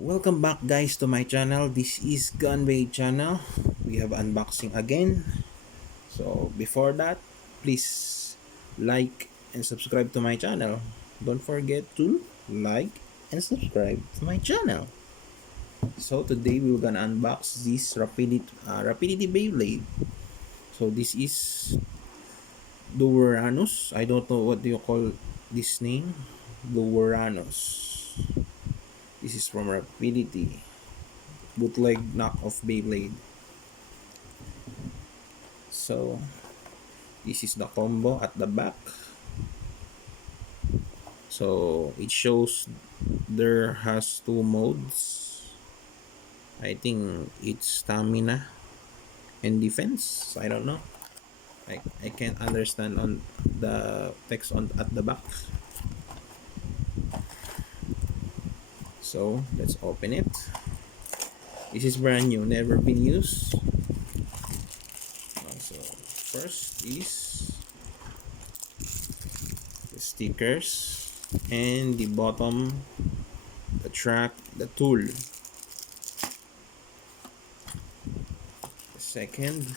Welcome back guys to my channel. This is Gunway channel. We have unboxing again. So before that, please like and subscribe to my channel. Don't forget to like and subscribe to my channel. So today we're gonna unbox this Rapidity Beyblade. So this is the Uranus. I don't know what do you call this name. The Uranus. This is from Rapidity. Bootleg knockoff Beyblade. So this is the combo at the back. So it shows there has two modes. I think it's stamina and defense. I don't know. I can't understand on the text on at the back. So let's open it. This is brand new, never been used. So first is the stickers and the bottom, the track, the tool. The second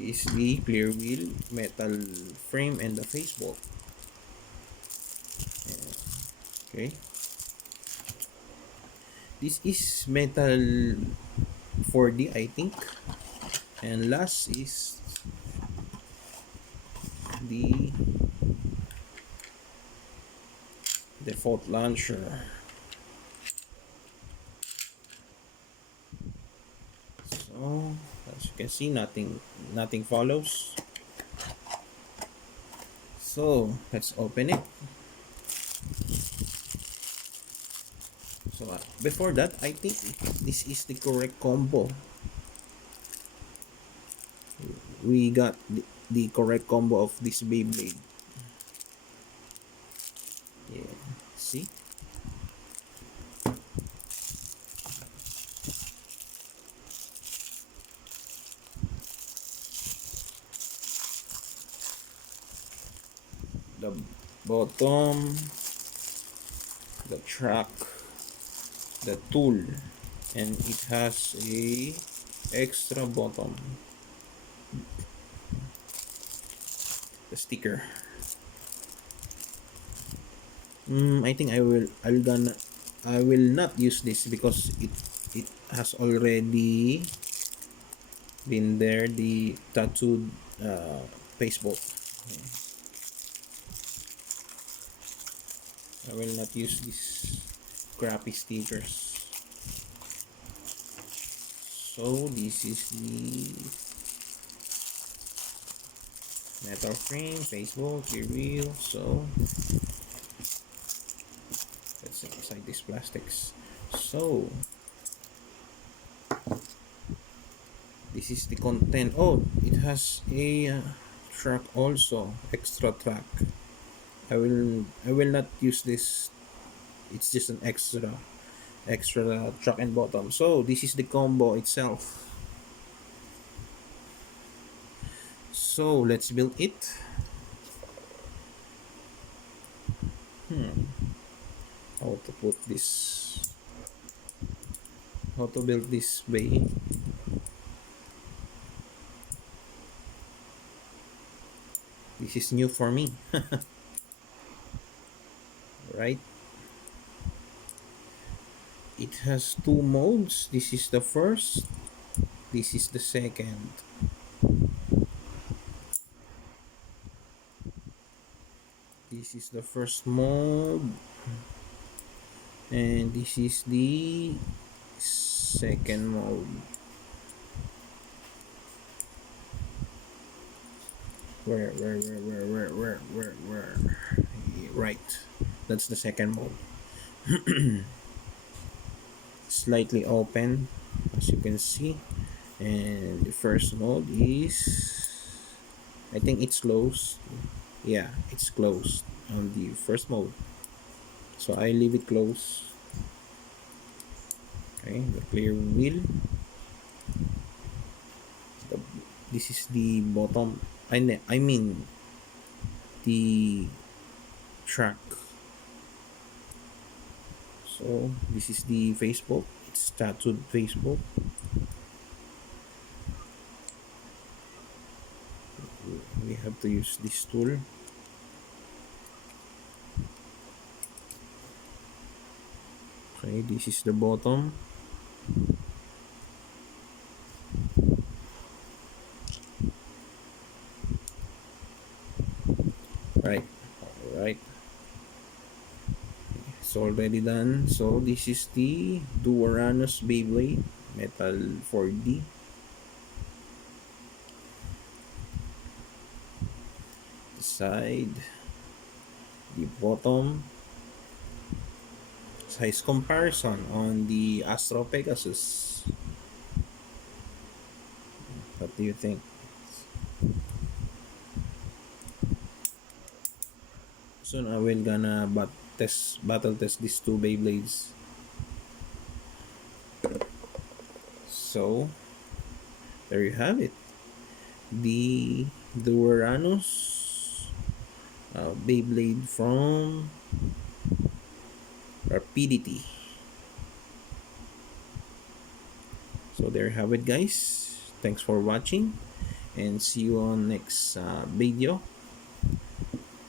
is the clear wheel, metal frame, and the Facebook. Okay, this is metal 4D I think, and last is the default launcher. So as you can see, nothing follows. So let's open it. So before that, I think this is the correct combo. We got the correct combo of this Beyblade. Yeah, see? The bottom, the track, the tool, and it has a extra bottom, the sticker. I think I will not use this because it has already been there, the tattooed Facebook. I will not use these crappy stickers. So this is the metal frame, Facebook, the reel. So let's set aside these plastics. So this is the content. Oh, it has a track also, extra track. I will not use this. It's just an extra track and bottom. So this is the combo itself. So let's build it. How to put this? How to build this bay? This is new for me, right? It has two modes. This is the first. This is the second. This is the first mode, and this is the second mode. Where? Right, that's the second mode. Slightly open, as you can see, and the first mode is, I think it's closed. Yeah, it's closed on the first mode, so I leave it closed. Okay, the clear wheel. the, this is the bottom, I mean the track. So this is the Facebook. It's tattooed Facebook. We have to use this tool. Okay, this is the bottom. Right. Alright. It's already done. So this is the Uranus Beyblade Metal 4D. The side, the bottom, size comparison on the Astro Pegasus. What do you think? Soon I will gonna battle test these two Beyblades. So there you have it. The Uranus Beyblade from Rapidity. So there you have it, guys. Thanks for watching and see you on next video.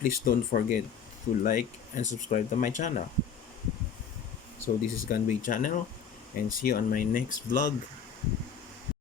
Please don't forget to like and subscribe to my channel. So this is Gunway channel and see you on my next vlog.